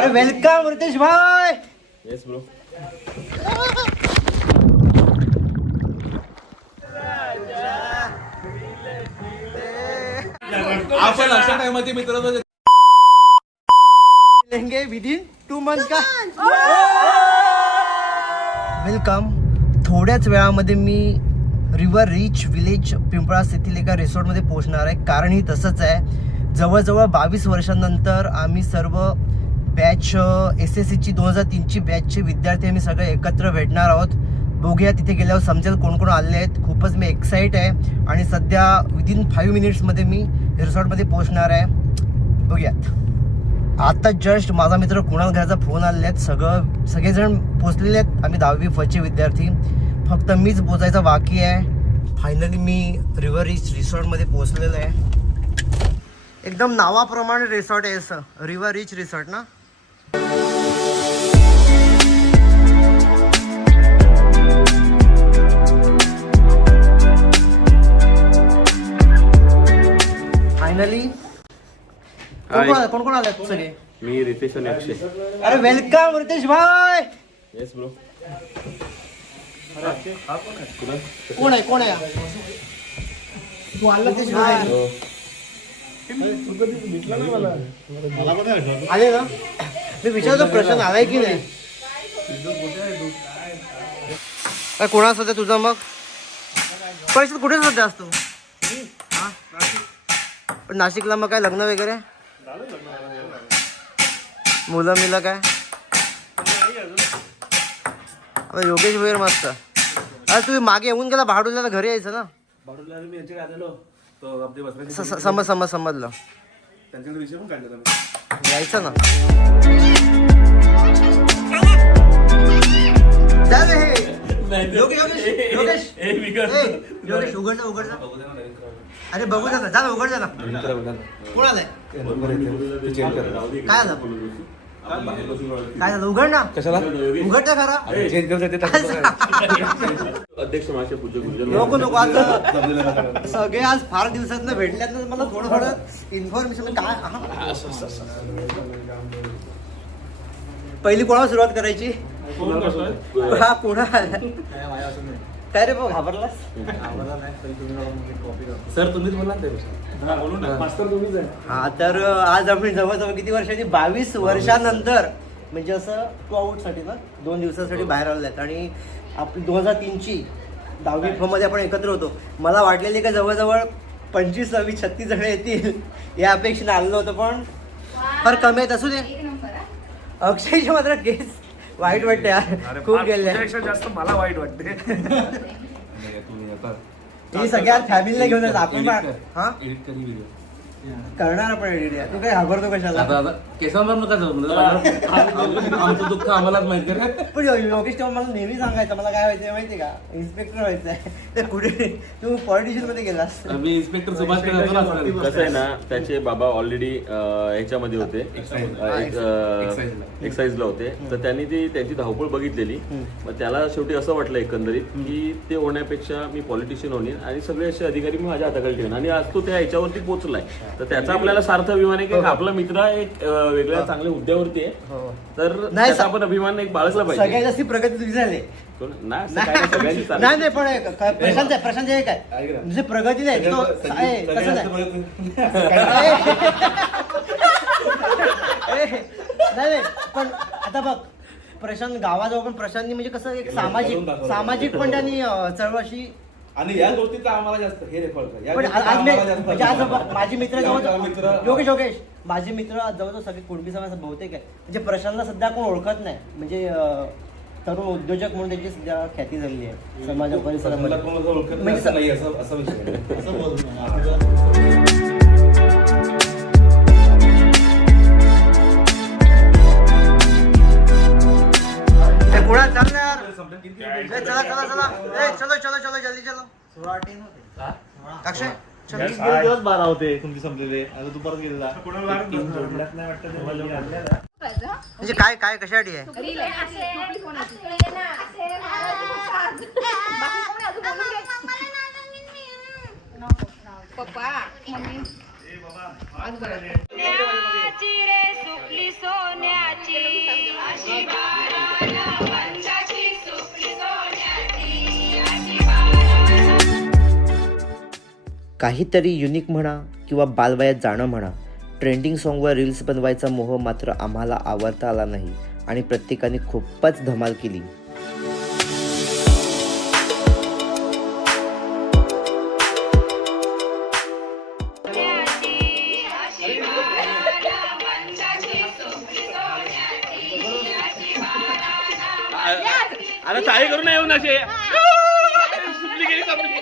अरे वेलकम रितेश भाई. Yes bro. आपण अशा टाइममध्ये मित्र लेंगे विदिन 2 months का. वेलकम. थोड्याच वेळामध्ये मी रिव्हर रीच विलेज पिंपळास येथील एका रिसॉर्टमध्ये पोहोचणार आहे. कारण ही तसंच आहे, जवळजवळ 22 वर्षांनंतर आम्ही सर्व बॅच SSCची 2003ची बॅचचे विद्यार्थी आम्ही सगळे एकत्र भेटणार आहोत. बघूया तिथे गेल्यावर समजेल कोण कोण आले आहेत. खूपच मी एक्साइट आहे आणि सध्या विदिन 5 मिनिट्समध्ये मी रिसॉर्टमध्ये पोहोचणार आहे. बघूयात. आता जस्ट माझा मित्र कुणाल घराचा फोन आलेले आहेत. सगळेजण पोचलेले आहेत. आम्ही 10वी फचे विद्यार्थी, फक्त मीच पोचायचा बाकी आहे. फायनली मी रिव्हर रीच रिसॉर्टमध्ये पोचलेलो आहे. एकदम नावाप्रमाणे रिसॉर्ट आहे असं, रिव्हर रीच रिसॉर्ट ना. फायनली कोण कोण आले सगळे. मी रितेश आणि अक्षय. अरे वेलकम रितेश भाई. Yes bro. कोण आहे तू आला रितेश भाई. आले ना. मी विचारतो प्रश्न आलाय की नाही. काय कोणा सध्या तुझा मग परिस्थिती कुठे सध्या असतो. पण नाशिकला मग काय लग्न वगैरे मुलं मिलं काय. आता योगेश वगैरे मस्त. अरे तुम्ही मागे येऊन गेला भाडूला, घरी यायचं ना. समजलं. यायचं ना. योगेश उघडचा. अरे बघू जा ना, उघड जा ना. कोण आलाय. काय झालं उघड ना. कशाला उघड ना खरा. अध्यक्ष महाशय पूज्य नको आज सगळे आज फार दिवसात भेटल्यात ना. मला थोडं इन्फॉर्मेशन काय. पहिली कोणाला सुरुवात करायची. हा कोणा काय रे भाऊ घाबरलास. सर तुम्हीच बोला. हा तर आज आपण जवळजवळ किती वर्षांनी 22 वर्षानंतर म्हणजे असं 2 आउटसाठी ना 2 दिवसासाठी बाहेर आलेले आहेत. आणि आपली 2003ची 10वी फ मध्ये आपण एकत्र होतो. मला वाटलेले का जवळजवळ 25, 26, 36 जण येतील या अपेक्षेने आलेलो होतं, पण फार कमी आहेत. असू दे. अक्षयची मात्र केस वाईट वाटते यार. खूप गेले. जास्त मला वाईट वाटते. ही सगळ्या फॅमिलीला घेऊन जायचं आपण. हा करणार आपण एडिट. तू काय घाबरतो कशाला. केसांवर नका जाऊ. आमचं दुःख आम्हालाच माहिती आहे. पण योगेश तेव्हा मला नेहमी सांगायचं मला काय व्हायचं माहिती का, इन्स्पेक्टर व्हायचंय. तर कुठे तू पॉलिटिशियन मध्ये गेलास. मी इन्स्पेक्टर सुभाष कसं आहे ना, त्याचे बाबा ऑलरेडी ह्याच्यामध्ये होते, एक्साइजला होते. तर त्यांनी ती त्यांची धावपळ बघितलेली. मग त्याला शेवटी असं वाटलं एकंदरीत की ते होण्यापेक्षा मी पॉलिटिशियन होईन आणि सगळे असे अधिकारी मी माझ्या हाताखाली ठेवेन. आणि आज तो त्या ह्याच्यावरती पोहोचलाय. तर त्याचा आपल्याला सार्थ अभिमान आहे की आपला मित्र एक वेगळ्या चांगल्या हुद्द्यावरती आहे. तर त्याचा आपण अभिमान एक बाळगला पाहिजे. सगळ्यात जास्ती प्रगती तुझी झाली. नाही पण प्रशांत आहे काय म्हणजे प्रगती नाही. नाही पण आता बघ प्रशांत गावाजवळ पण प्रशांतनी म्हणजे कसं एक सामाजिक पण त्यांनी चळवळी. आणि या गोष्टीचा आम्हाला जास्त हे माझे मित्र योगेश माझे मित्र जवळजवळ सगळे कुणबी समाज बहुतेक आहे. म्हणजे प्रशांतला सध्या कोण ओळखत नाही. म्हणजे तरुण उद्योजक म्हणून त्याची सध्या ख्याती झालेली आहे समाज परिसरामध्ये. पुढे चालणार. चलो जल्दी चलो. 16 अक्षय दिवस 12 होते तुमचे संपलेले. आता तू परत गेलेला म्हणजे काय कशासाठी आहे. पप्पा मम्मी आज बरं सोन्याची काहीतरी युनिक म्हणा किंवा बालवयात जाणं म्हणा, ट्रेंडिंग सॉन्गवर रील्स बनवायचा मोह मात्र आम्हाला आवरता आला नाही आणि प्रत्येकाने खूपच धमाल केली. अरे चाळी करून येऊ ना असे सुटली गेली संपली.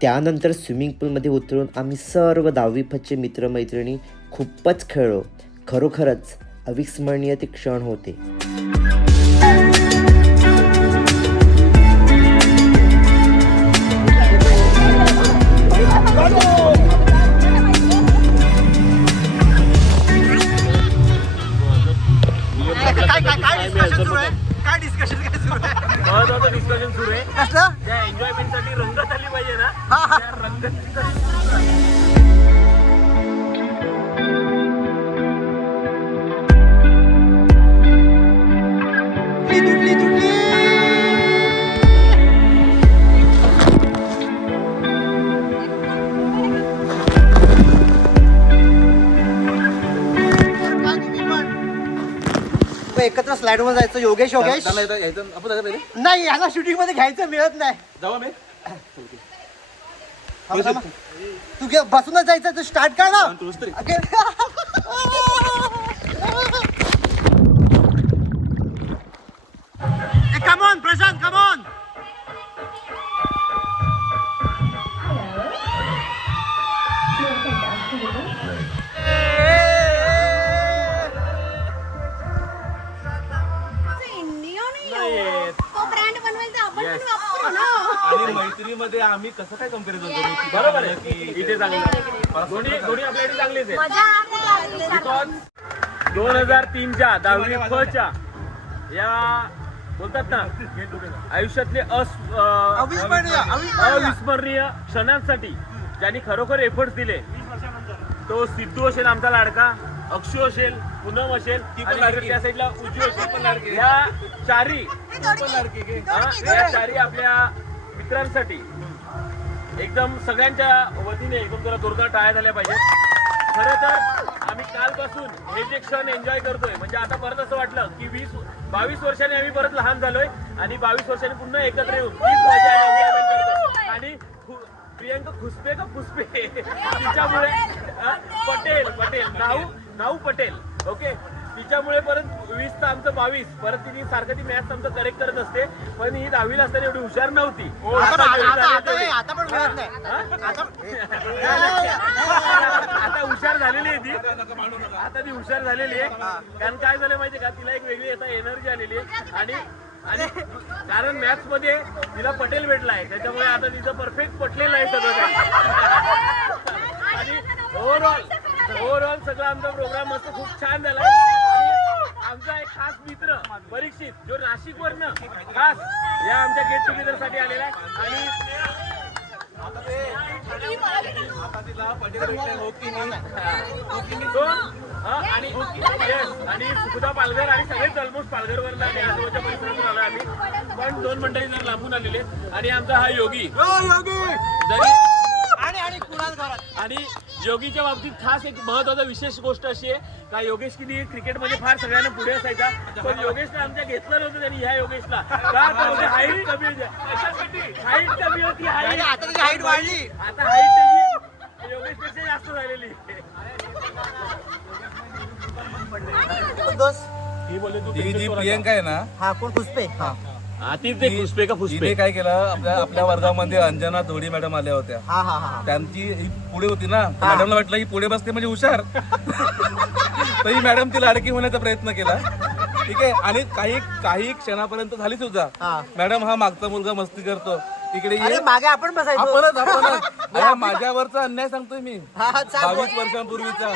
त्यानंतर स्विमिंग पूलमध्ये उतरून आम्ही सर्व 10वी मित्रमैत्रिणी खूपच खेळलो. खरोखरच अविस्मरणीय ते क्षण होते. महत्वाचं डिस्कशन सुरू आहे. त्या एन्जॉयमेंट साठी रंगत आली पाहिजे ना, त्या रंगत. एकत्र स्लाइड वर जायचं. योगेश नाही, याला शूटिंग मध्ये घ्यायचं मिळत नाही. जाऊ मी तू बसूनच जायचं. तू स्टार्ट कर ना. Come on Prashant, come on. आणि मैत्रीमध्ये आम्ही कसं काय कम्पॅरिझन करू. बरोबर आहे, इथे चांगलं दोन्ही आपल्याकडे चांगलेच आहे. बिकॉज 2003च्या 10वी फ या बोलतात ना आयुष्यातले अविस्मरणीय क्षणांसाठी ज्यांनी खरोखर एफर्ट्स दिले, तो सिद्धू असेल आमचा लाडका, अक्षू असेल, पूनम असेल, आणि त्या साईडला उज्जू असेल, या चारी आपल्या मित्रांसाठी एकदम सगळ्यांच्या वतीने एकदम जरा जोरदार टाळ्या झाल्या पाहिजेत. खरं तर आम्ही कालपासून हे जे क्षण एन्जॉय करतोय, म्हणजे आता परत असं वाटलं की 22 वर्षांनी आम्ही परत लहान झालोय आणि 22 वर्षांनी पुन्हा एकत्र येऊन तीच मजा एन्जॉयमेंट करतोय. आणि प्रियंका खुसपे का पुष्पे तिच्यामुळे पटेल नाऊ पटेल, ओके, तिच्यामुळे परत 20चं आमचं 22 परत तिने सारखं ती मॅथ्स आमचं करेक्ट करत असते. पण ही 10वीला असताना एवढी हुशार नव्हती. आता हुशार झालेली आहे ती. आता ती हुशार झालेली आहे. कारण काय झालं माहितीये का, तिला एक वेगळी आता एनर्जी आलेली आहे. आणि कारण मॅथ्स मध्ये तिला पटेल भेटलाय, त्याच्यामुळे आता तिचं परफेक्ट पटलेलं आहे सगळं काही. आणि ओव्हरऑल सगळं आमचा प्रोग्राम मस्त खूप छान झाला. आमचा एक खास मित्र परीक्षित, जो नाशिकवरनं खास या आमच्या गेट टुगेदर साठी आलेला आहे. आणि सुखदा पालघर आणि सगळेच ऑलमोस्ट पालघरवरनं आणि आजूबाजूच्या परिसरातून आलो आम्ही. पण 2 मंडळी जर लांबून आलेले. आणि आमचा हा योगी जरी आणि योगीच्या बाबतीत खास एक महत्वाचा विशेष गोष्ट अशी आहे का, योगेश किनी क्रिकेटमध्ये फार सगळ्यांना पुढे असायचा, पण योगेशला आमच्या घेतलं नव्हतं त्यांनी. ह्या योगेशला का तर हाईट कमी होती, हाईट वाढली. आता हाईट त्याची योगेशपेक्षा जास्त झालेली. ही बोलले तू प्रियंका आहे ना, हा कोण खुसपे. खुसपे का फुसपे. काय केलं, आपल्या वर्गामध्ये अंजना धोडी मॅडम आल्या होत्या. त्यांची ही पुढे होती ना, मॅडमला वाटलं ही पुढे बसते म्हणजे हुशार. तर ही मॅडम ती लाडकी होण्याचा प्रयत्न केला. ठीक आहे. आणि काही क्षणापर्यंत झाली सुद्धा. मॅडम हा मागचा मुलगा मस्ती करतो, इकडे अरे ये. मागे आपण बसायचो. आपणच अरे माझ्यावरचा अन्याय सांगतोय मी हा, हा, सांग. 22 वर्षांपूर्वीचा.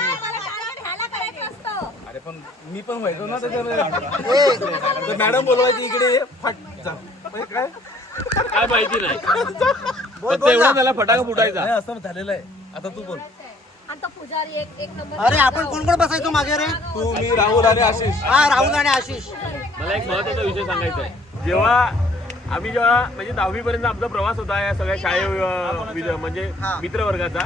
अरे पण मी पण व्हायचो ना त्याच्यावर. मॅडम बोलवायची इकडे ये, फट जा. म्हणजे काय काय माहिती नाही फक्त एवढा त्याला फटाका फुटायचा. नाही, असं झालेलं आहे. आता तू बोल. अरे आपण कोण कोण बसायचो मागे रे? तू मी राहुल आणि आशिष. हा, राहुल आणि आशिष. मला एक महत्वाचा विषय सांगायचा आहे. जेव्हा म्हणजे 10वी पर्यंत आमचा प्रवास होता या सगळ्या म्हणजे मित्रवर्गाचा,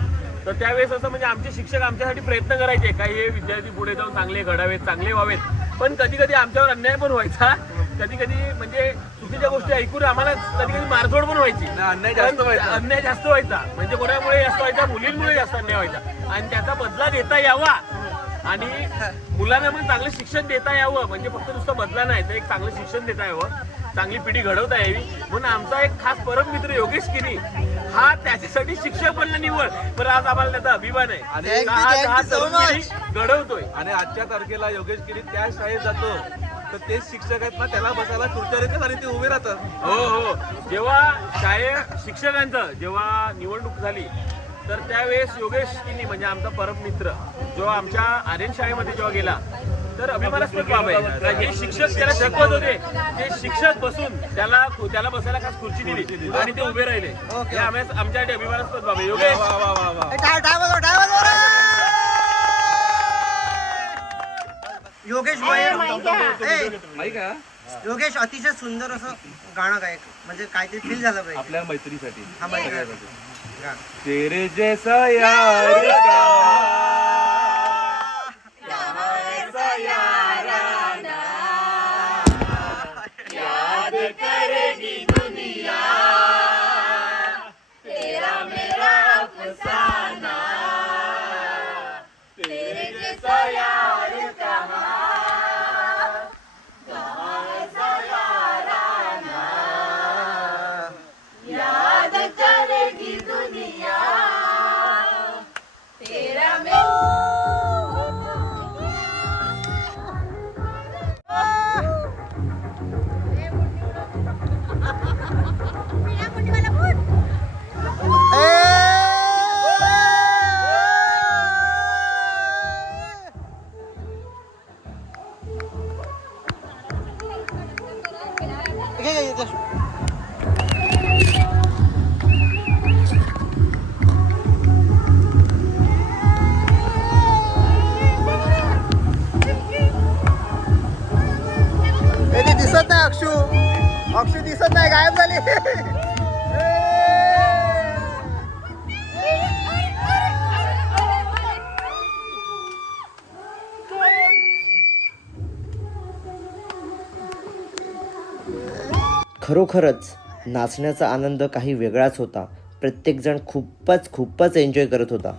तर त्यावेळेस असं म्हणजे आमचे शिक्षक आमच्यासाठी प्रयत्न करायचे काही हे विद्यार्थी पुढे जाऊन चांगले घडावेत, चांगले व्हावेत. पण कधी कधी आमच्यावर अन्याय पण व्हायचा, कधी कधी म्हणजे चुकीच्या गोष्टी ऐकून आम्हाला कधी कधी मारझोड पण व्हायची. अन्याय जास्त व्हायचा म्हणजे कोणामुळे जास्त व्हायचा, मुलींमुळे जास्त अन्याय व्हायचा. आणि त्याचा बदला देता यावा आणि मुलांना पण चांगलं शिक्षण देता यावं, म्हणजे फक्त नुसतं बदला नाही तर एक चांगलं शिक्षण देता यावं, चांगली पिढी घडवता यावी म्हणून आमचा एक खास परम मित्र योगेश किनी हा त्याच्यासाठी शिक्षक बनला निवड. पण आज आम्हाला त्याचा अभिमान आहे आणि हा तरुण पिढी घडवतोय. आणि आजच्या तारखेला योगेश गिरी त्या शाळेत जातो तर तेच शिक्षक आहेत ना, त्याला बसायला खुर्च्या देतात आणि ते उभे राहतात. हो हो. जेव्हा शिक्षकांचं जेव्हा निवडणूक झाली तर त्यावेळेस योगेश किनी म्हणजे आमचा परम मित्र जेव्हा आमच्या आर्यन शाळेमध्ये जेव्हा गेला तर अभिमानास्पद बाब आहे. जे शिक्षक त्याला शिकवत होते ते शिक्षक बसून त्याला बसायला खास खुर्ची दिली आणि ते उभे राहिले. हे आमच्यासाठी अभिमानास्पद बाब आहे. योगेश योगेश योगेश अतिशय सुंदर असं गाणं गायक म्हणजे काहीतरी फील झालं पाहिजे आपल्या मैत्रीसाठी. हा, मैत्री. तेरे जैसा यार दिसत नाही अक्षू दिसत नाही, गायब झाली. खरोखरच नाचण्याचा आनंद काही वेगळाच होता. प्रत्येकजण खूपच एन्जॉय करत होता.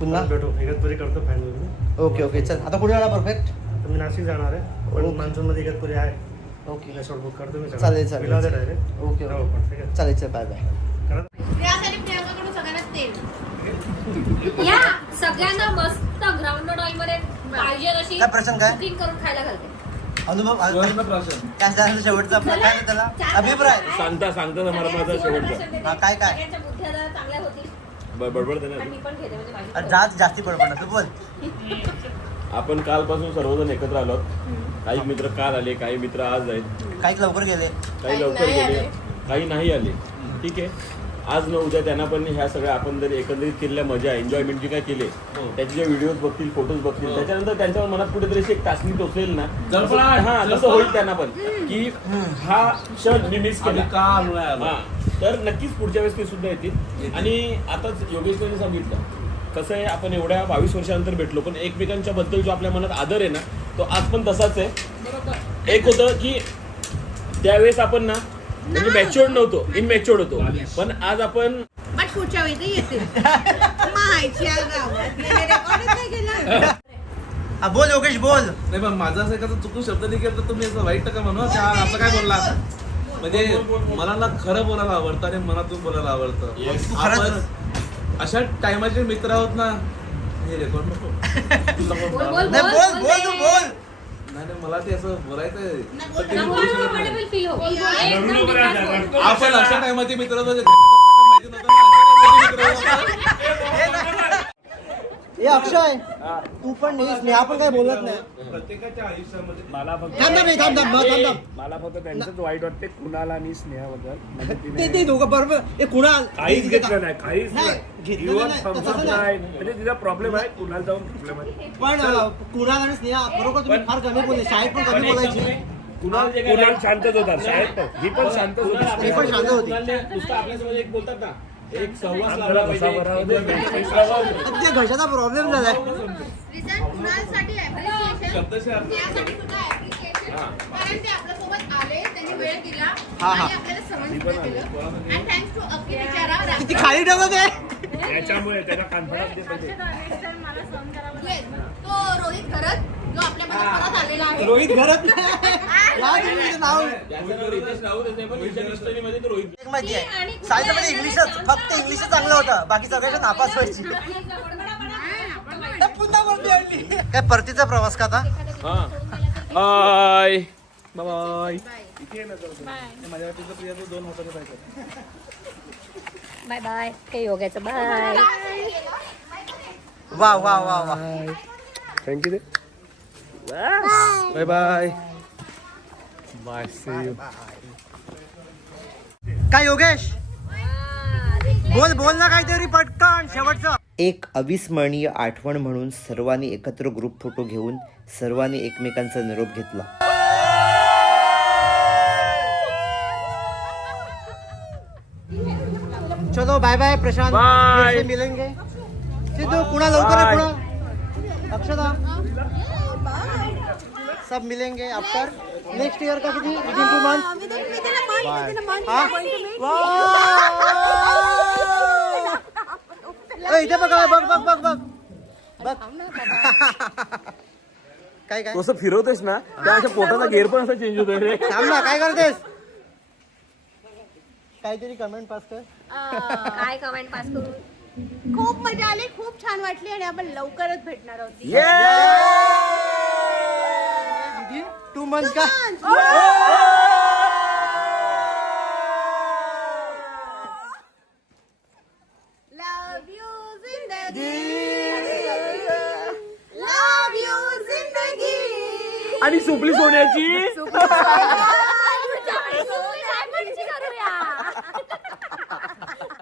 पुन्हा भेटू इगतपुरी करतो फायनल. ओके चल आता कुठे जाणार? परफेक्ट. मी नाशिक जाणार आहे पण मान्सून मध्ये इगतपुरी आहे. ओके रिसॉर्ट बुक करतो मी. चालेल डायरेक्ट. ओके चालेल चल बाय बाय. या सगळ्यांना मस्त ग्राउंड ऑइल मध्ये पाहिजे अशी काय प्रसंग काय? कुकिंग करून खायला घालते. अनुभव काय झालं शेवटचा काय आहे त्याला अभिप्राय सांगता माझा शेवटचा हा, काय सगळ्यांच्या बुद्ध्या जरा चांगल्या होतील. बडबड आणि मी पण घेते म्हणजे माझी जास्त जास्ती पडपड तू बोल. आपण कालपासून सर्वजण एकत्र आलो. काही मित्र काल आले, काही मित्र आज आहेत, काही लवकर गेले, काही लवकर गेले, काही नाही आले. ठीक आहे, आज न उद्या त्यांना पण ह्या सगळ्या आपण जर एकंदरीत केलेल्या मजा एन्जॉयमेंट जी काय केले त्याचे जे व्हिडिओज बघतील, फोटोज बघतील, त्याच्यानंतर त्यांच्यावर मनात कुठेतरी एक टाचणी टोचेल ना, हा तसं होईल त्यांना पण की हा क्षण मी मिस केला का. तर नक्कीच पुढच्या वेळेस ते सुद्धा येतील. आणि आताच योगेशने सांगितलं कसं आहे, आपण एवढ्या 22 वर्षानंतर भेटलो पण एकमेकांच्या बद्दल जो आपल्या मनात आदर आहे ना तो आज पण तसाच आहे. एक होतं की त्यावेळेस आपण ना म्हणजे मॅच्युअर्ड नव्हतो, इनमॅच्युअर्ड होतो, पण आज आपण पुढच्या वेळी येतील. बोल योगेश बोल. नाही पण माझं असं एखादं चुकून शब्द निघेल तर तुम्ही असं वाईट नका म्हणू त्या असं काय बोलला म्हणजे मला ना खरं बोलायला आवडतं आणि मनातून बोलायला आवडतं. आपण अशा टायमाचे मित्र आहोत ना. हे रेकॉर्ड नको बोल नाही बोल बोल तू बोल. नाही मला ते असं बोलायचं कम्फर्टेबल फील हो. आपण अशा टायमाचे मित्र होतो जे माहिती नव्हतं ना, अशा टायमाचे मित्र होतो. ए अक्षय तू पण नाही स्नेहा पण काय बोलत नाही. प्रत्येकाच्या आयुष्यामध्ये मला फक्त थांब थांब थांब थांब थांब थांब. मला फक्त त्यांचंच वाईट वाटते कुणाल आणि स्नेहाबद्दल म्हणजे तिने ते दोघं बरोबर ए कुणाल काहीच घेतलं नाही काहीच नाही, नाही घेतलेलं इव्हन नाही, थम्स तसं अप नाही. नाही म्हणजे तिचा प्रॉब्लेम आहे कुणाल जाऊन प्रॉब्लेम आहे. पण कुणाल आणि स्नेहा बरोबर तुम्ही फार कमी बोलले. शाळेत पण कमी बोलायची. कुणाल शांतच होता शाळेत ही पण शांतच होती. ती पण शांत होती. आमच्याला घसाभरामध्ये बेंचमेट लावा. त्या घशाचा प्रॉब्लेम झालाय. कुणालसाठी appreciation, त्यासाठी सुद्धा appreciation. कारण ते आपल्यासोबत आले, त्यांनी वेळ दिला आणि आपल्याला समजून दिलं. And thanks to अक्की बिचारा. किती खाली ठेवत आहे. त्याच्यामुळे त्याचा कॉन्फिडन्स देते. Yes, तो रोहित खरंच जो आपल्यामध्ये परत आलेला आहे. रोहित घरात या तुम्ही नाव एक माहिती आहे सायन्समध्ये इंग्लिशच फक्त इंग्लिश चांगलं होतं बाकी सगळ्याच्या नापास व्हायची. पुन्हा बोलते आणली. काय परतीचा प्रवास का आता. Bye bye. माझ्या वाटीचं प्रियाचं 2 हाताने पाहिजे. Bye bye. काही योगाचं बाय. वा वा वा वा. Thank you. Bye bye bye see you. काय योगेश बोल बोल ना काहीतरी पटकन शेवटचं. एक अविस्मरणीय आठवण म्हणून सर्वांनी एकत्र ग्रुप फोटो घेऊन सर्वांनी एकमेकांचा निरोप घेतला. चलो बाय बाय प्रशांत. Bye. फिर से मिलेंगे. सिद्धू कुणाल लवकर आहे कुणाल अक्षता सब मिलेंगे आफ्टर नेक्स्ट ईयर का किती विदिन 2 मंथ. इथे बघा बघ बघ बघ बघ बघ. काय काय तसं फिरवतेस ना त्या अशा पोटाचा गेअर पण असा चेंज होतोय रे. थांब ना काय करतेस. काहीतरी कमेंट पास कर. काय कमेंट पास करू. खूप मजा आली, खूप छान वाटली आणि आपण लवकरच भेटणार आहोत. विदिन 2 मंथ का. लव यू जिंदगी, लव यू जिंदगी. आणि सुपली सोन्याची सुपली